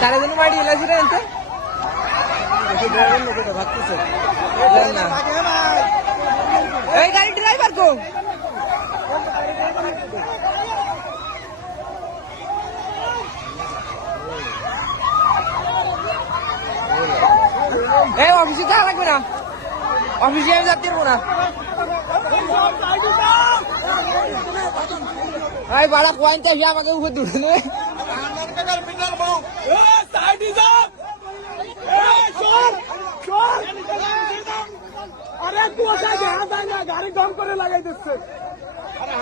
তারা যেন মাটি এলাছি রে এনতে এই গাড়ি ড্রাইভার কো এই অফিসে যাওয়া লাগবে না অফিসে আমি যাতে পারবো না এই বাড়া পয়েন্ট আসি আমাকে উপর দূরে নেবে গাড়ি দম করে লাগাই দিচ্ছে আরে